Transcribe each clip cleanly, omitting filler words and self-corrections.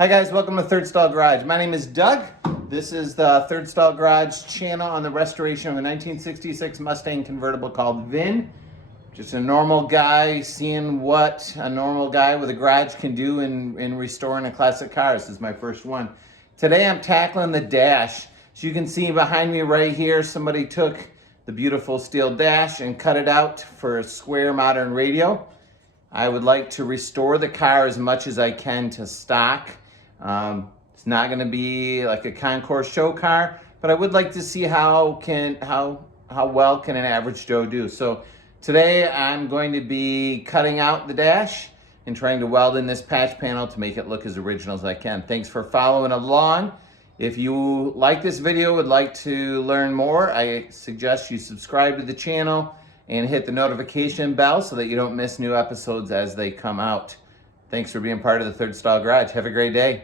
Hi guys, welcome to Third Stall Garage. My name is Doug. This is the Third Stall Garage channel on the restoration of a 1966 Mustang convertible called Vin. Just a normal guy seeing what a normal guy with a garage can do in restoring a classic car. This is my first one. Today I'm tackling the dash. As you can see behind me right here, somebody took the beautiful steel dash and cut it out for a square modern radio. I would like to restore the car as much as I can to stock. It's not going to be like a concours show car, but I would like to see how well can an average Joe do. So today I'm going to be cutting out the dash and trying to weld in this patch panel to make it look as original as I can. Thanks for following along. If you like this video, would like to learn more, I suggest you subscribe to the channel and hit the notification bell so that you don't miss new episodes as they come out. Thanks for being part of the Third Stall Garage. Have a great day.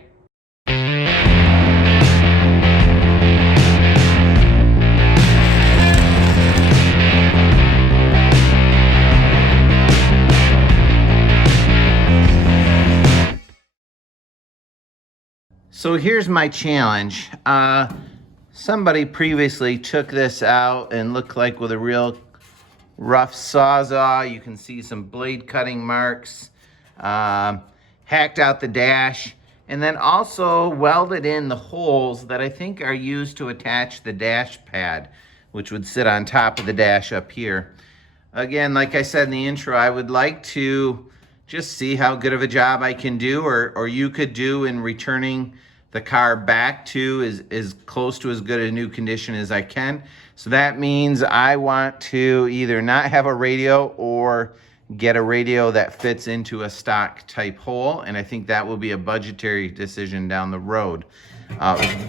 So here's my challenge. Somebody previously took this out and looked like with a real rough sawzall. You can see some blade cutting marks. Hacked out the dash and then also welded in the holes that I think are used to attach the dash pad, which would sit on top of the dash up here. Again, like I said in the intro, I would like to just see how good of a job I can do or you could do in returning the car back to as close to as good a new condition as I can. So that means I want to either not have a radio or get a radio that fits into a stock type hole, and I think that will be a budgetary decision down the road.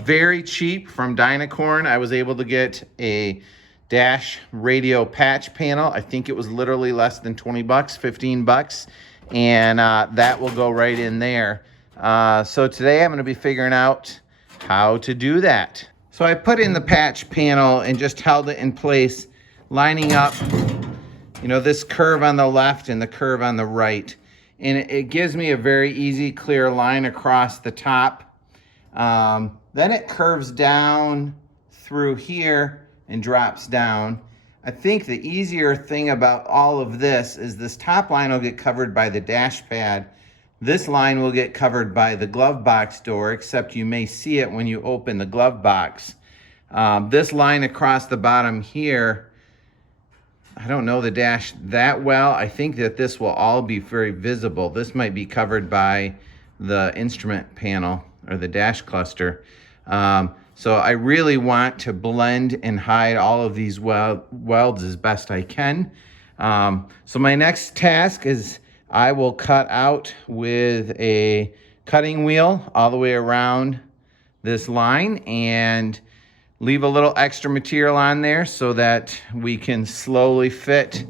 Very cheap from Dynacorn. I was able to get a dash radio patch panel. I think it was literally less than 20 bucks, 15 bucks, and that will go right in there. So today I'm going to be figuring out how to do that. So I put in the patch panel and just held it in place, lining up this curve on the left and the curve on the right. And it gives me a very easy, clear line across the top. Then it curves down through here and drops down. I think the easier thing about all of this is this top line will get covered by the dash pad. This line will get covered by the glove box door, except you may see it when you open the glove box. This line across the bottom here, I don't know the dash that well. I think that this will all be very visible. This might be covered by the instrument panel or the dash cluster. So I really want to blend and hide all of these welds as best I can. So my next task is I will cut out with a cutting wheel all the way around this line and leave a little extra material on there so that we can slowly fit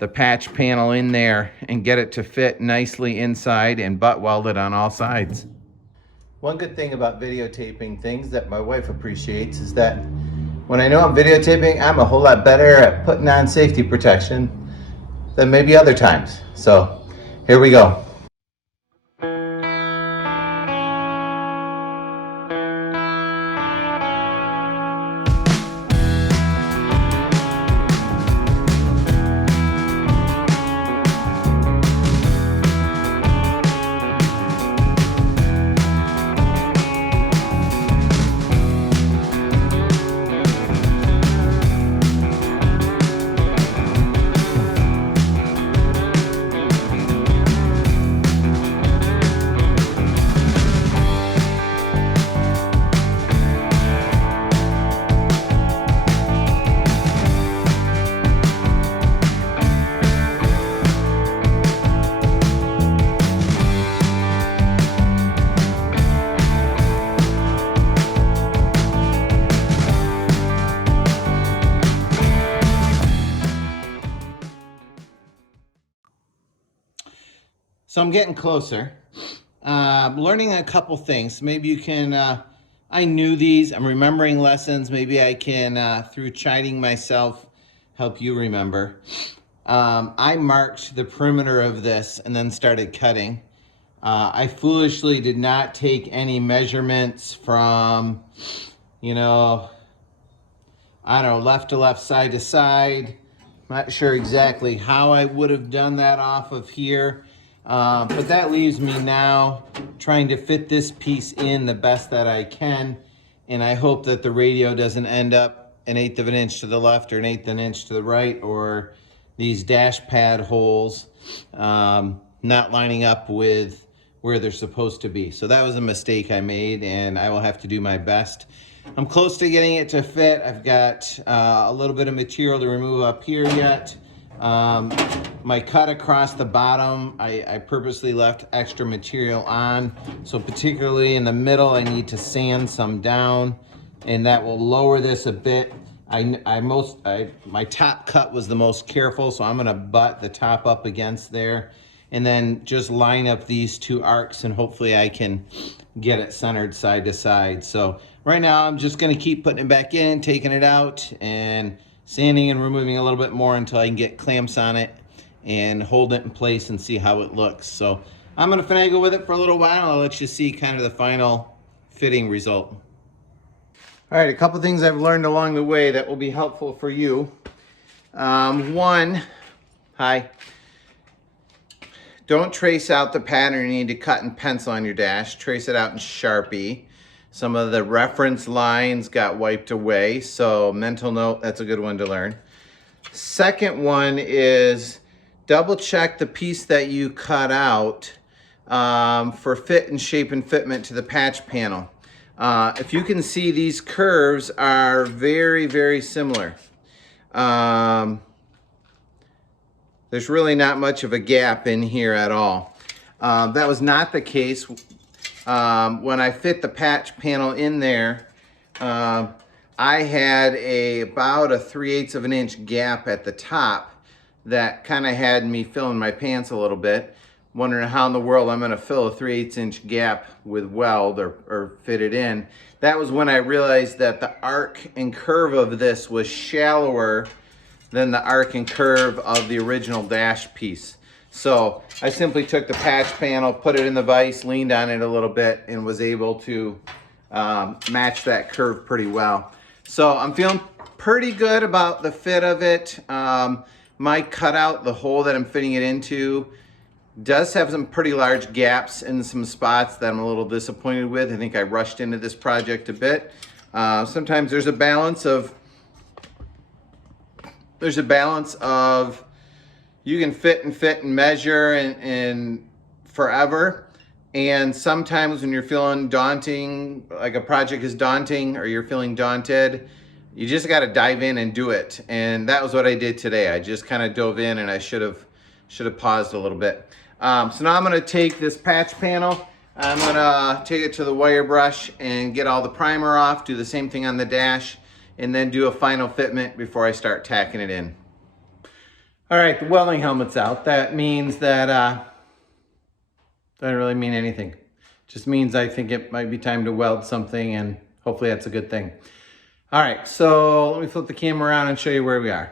the patch panel in there and get it to fit nicely inside and butt welded on all sides. One good thing about videotaping things that my wife appreciates is that when I know I'm videotaping, I'm a whole lot better at putting on safety protection than maybe other times. So here we go. So I'm getting closer. Learning a couple things. Maybe you can, I knew these, I'm remembering lessons. Maybe I can, through chiding myself, help you remember. I marked the perimeter of this and then started cutting. I foolishly did not take any measurements from, you know, I don't know, left to left, side to side. Not sure exactly how I would have done that off of here. But that leaves me now trying to fit this piece in the best that I can. And I hope that the radio doesn't end up 1/8 of an inch to the left or 1/8 of an inch to the right, or these dash pad holes not lining up with where they're supposed to be. So that was a mistake I made, and I will have to do my best. I'm close to getting it to fit. I've got a little bit of material to remove up here yet. My cut across the bottom, I purposely left extra material on. So particularly in the middle, I need to sand some down, and that will lower this a bit. My top cut was the most careful, so I'm gonna butt the top up against there and then just line up these two arcs, and hopefully I can get it centered side to side. So right now I'm just gonna keep putting it back in, taking it out, and sanding and removing a little bit more until I can get clamps on it and hold it in place and see how it looks. So I'm gonna finagle with it for a little while, and I'll let you see kind of the final fitting result. All right, a couple things I've learned along the way that will be helpful for you. One, don't trace out the pattern you need to cut in pencil on your dash. Trace it out in Sharpie. Some of the reference lines got wiped away, so mental note, that's a good one to learn. Second one is double check the piece that you cut out for fit and shape and fitment to the patch panel. If you can see, these curves are very, very similar. There's really not much of a gap in here at all. That was not the case when I fit the patch panel in there. I had about a 3/8 of an inch gap at the top that kind of had me filling my pants a little bit, wondering how in the world I'm going to fill a 3/8 inch gap with weld or fit it in. That was when I realized that the arc and curve of this was shallower than the arc and curve of the original dash piece. So I simply took the patch panel, put it in the vise, leaned on it a little bit, and was able to match that curve pretty well. So I'm feeling pretty good about the fit of it. My cutout, the hole that I'm fitting it into, does have some pretty large gaps in some spots that I'm a little disappointed with. I think I rushed into this project a bit. Sometimes there's a balance of you can fit and measure and forever. And sometimes when you're feeling daunting, like a project is daunting or you're feeling daunted, you just got to dive in and do it. And that was what I did today. I just kind of dove in, and I should have paused a little bit. So now I'm going to take this patch panel. I'm going to take it to the wire brush and get all the primer off, do the same thing on the dash, and then do a final fitment before I start tacking it in. All right, the welding helmet's out. That means that, doesn't really mean anything. Just means I think it might be time to weld something, and hopefully that's a good thing. All right, so let me flip the camera around and show you where we are.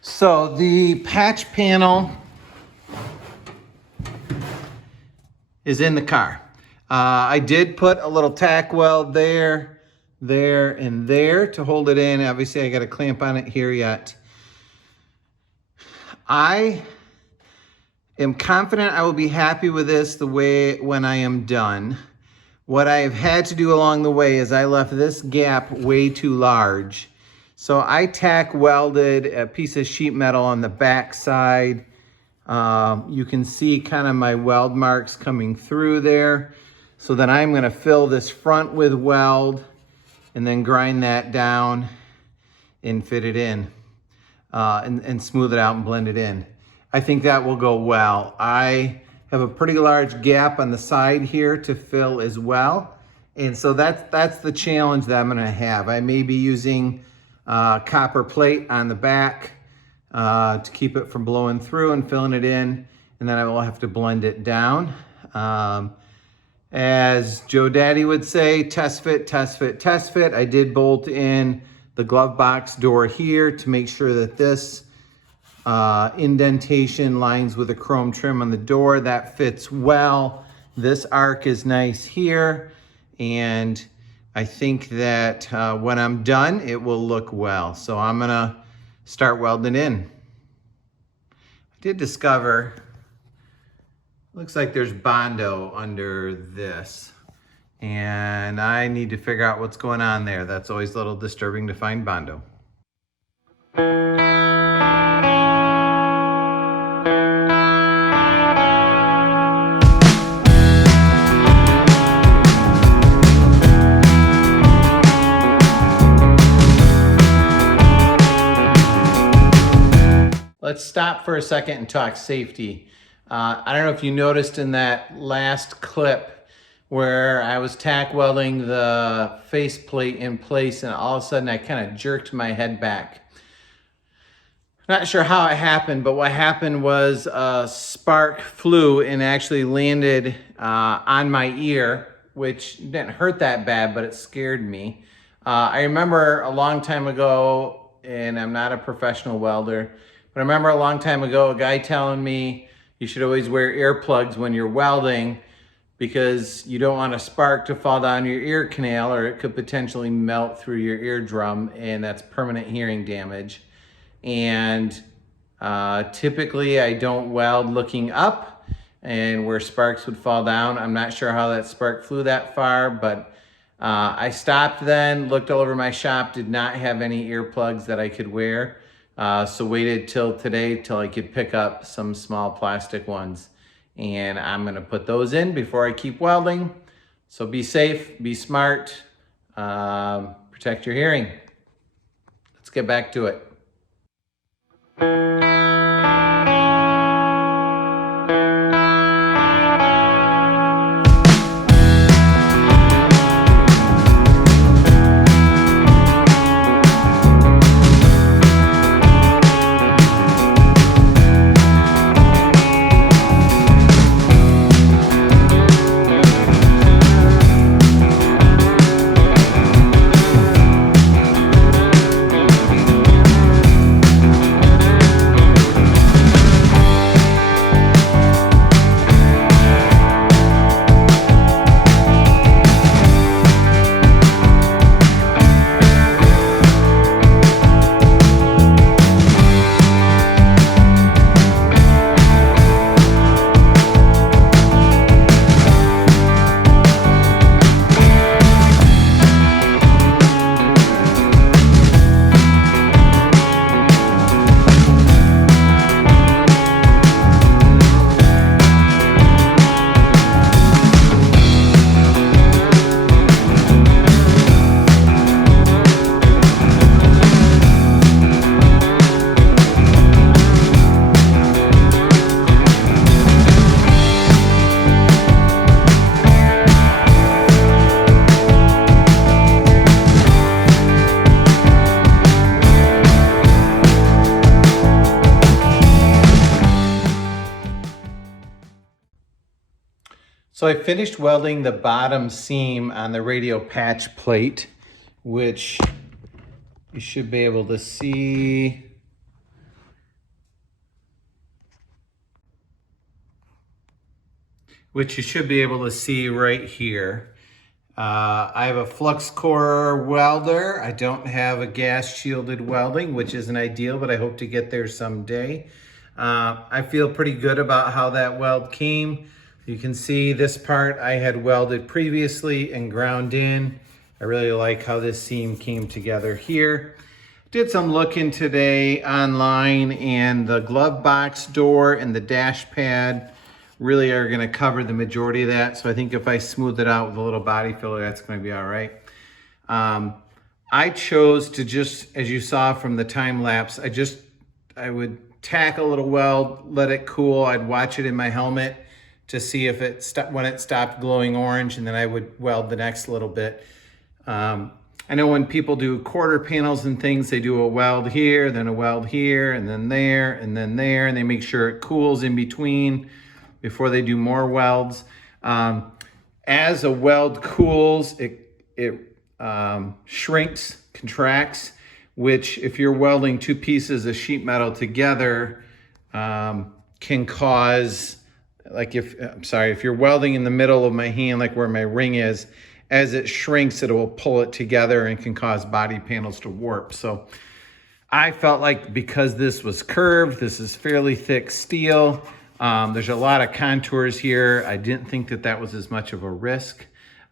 So the patch panel is in the car. I did put a little tack weld there, and there to hold it in. Obviously I got a clamp on it here yet. I am confident I will be happy with this the way when I am done. What I have had to do along the way is I left this gap way too large. So I tack welded a piece of sheet metal on the back side. You can see kind of my weld marks coming through there. So then I'm going to fill this front with weld and then grind that down and fit it in and smooth it out and blend it in. I think that will go well. I have a pretty large gap on the side here to fill as well. And so that's the challenge that I'm going to have. I may be using copper plate on the back to keep it from blowing through and filling it in, and then I will have to blend it down. As Joe Daddy would say, test fit, test fit, test fit. I did bolt in the glove box door here to make sure that this indentation lines with the chrome trim on the door. That fits well. This arc is nice here, and I think that when I'm done, it will look well. So I'm gonna start welding in. I did discover, looks like there's Bondo under this, and I need to figure out what's going on there. That's always a little disturbing to find Bondo. Let's stop for a second and talk safety. I don't know if you noticed in that last clip where I was tack welding the faceplate in place and all of a sudden I kind of jerked my head back. Not sure how it happened, but what happened was a spark flew and actually landed on my ear, which didn't hurt that bad, but it scared me. I remember a long time ago, and I'm not a professional welder, but I remember a long time ago a guy telling me you should always wear earplugs when you're welding because you don't want a spark to fall down your ear canal or it could potentially melt through your eardrum, and that's permanent hearing damage. And typically I don't weld looking up and where sparks would fall down. I'm not sure how that spark flew that far, but I stopped then, looked all over my shop, did not have any earplugs that I could wear. So waited till today till I could pick up some small plastic ones, and I'm gonna put those in before I keep welding. So be safe, be smart, protect your hearing. Let's get back to it. So I finished welding the bottom seam on the radial patch plate, which you should be able to see. Which you should be able to see right here. I have a flux core welder. I don't have a gas shielded welding, which isn't ideal, but I hope to get there someday. I feel pretty good about how that weld came. You can see this part I had welded previously and ground in. I really like how this seam came together here. Did some looking today online, and the glove box door and the dash pad really are gonna cover the majority of that. So I think if I smooth it out with a little body filler, that's gonna be all right. I chose to just, as you saw from the time lapse, I would tack a little weld, let it cool. I'd watch it in my helmet to see if when it stopped glowing orange, and then I would weld the next little bit. I know when people do quarter panels and things, they do a weld here, then a weld here, and then there, and then there, and they make sure it cools in between before they do more welds. As a weld cools, it shrinks, contracts, which if you're welding two pieces of sheet metal together, can cause like if you're welding in the middle of my hand, like where my ring is, as it shrinks, it will pull it together and can cause body panels to warp. So I felt like because this was curved, this is fairly thick steel, there's a lot of contours here. I didn't think that that was as much of a risk.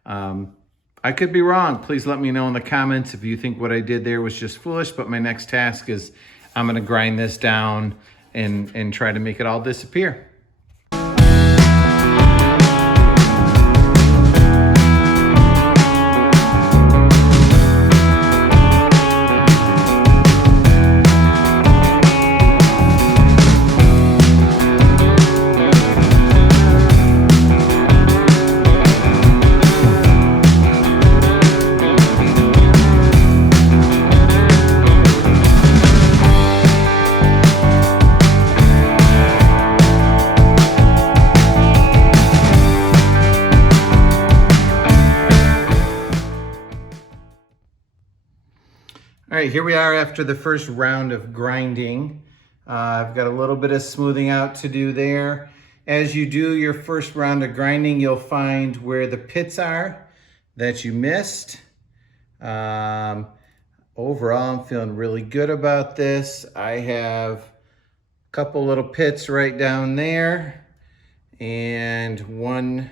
I could be wrong. Please let me know in the comments if you think what I did there was just foolish, but my next task is I'm gonna grind this down and try to make it all disappear. All right, here we are after the first round of grinding. I've got a little bit of smoothing out to do there. As you do your first round of grinding, you'll find where the pits are that you missed. Overall, I'm feeling really good about this. I have a couple little pits right down there and one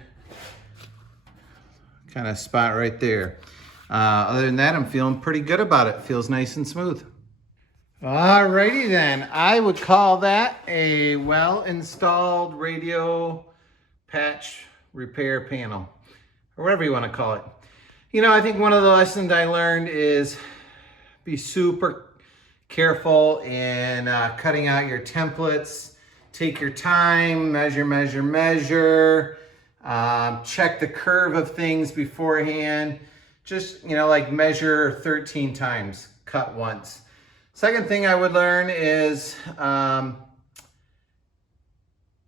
kind of spot right there. Other than that, I'm feeling pretty good about it. Feels nice and smooth. Alrighty then, I would call that a well-installed radio patch repair panel, or whatever you want to call it. You know, I think one of the lessons I learned is be super careful in cutting out your templates. Take your time, measure, measure, measure. Check the curve of things beforehand. Just, you know, like measure 13 times, cut once. Second thing I would learn is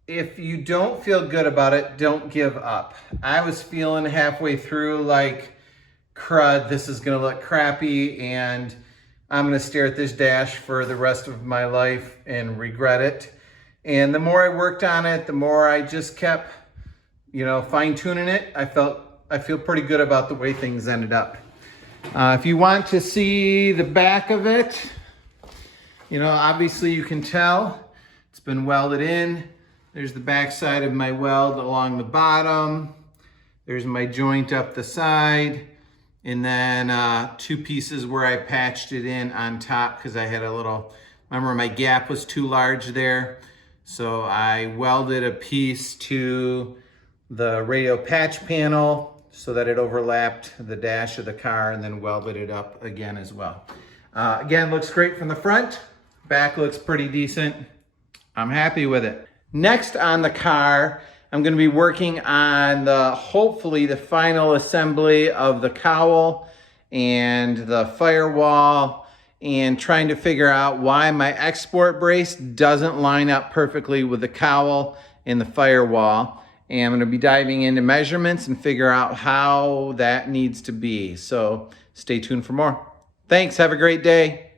if you don't feel good about it, don't give up. I was feeling halfway through like, crud, this is gonna look crappy and I'm gonna stare at this dash for the rest of my life and regret it. And the more I worked on it, the more I just kept, you know, fine tuning it. I feel pretty good about the way things ended up. If you want to see the back of it, you know, obviously you can tell it's been welded in. There's the back side of my weld along the bottom. There's my joint up the side. And then two pieces where I patched it in on top because I had a little, remember my gap was too large there. So I welded a piece to the radio patch panel so that it overlapped the dash of the car and then welded it up again as well. Again, looks great from the front. Back looks pretty decent. I'm happy with it. Next on the car, I'm gonna be working on hopefully the final assembly of the cowl and the firewall and trying to figure out why my export brace doesn't line up perfectly with the cowl and the firewall. And I'm gonna be diving into measurements and figure out how that needs to be. So stay tuned for more. Thanks, have a great day.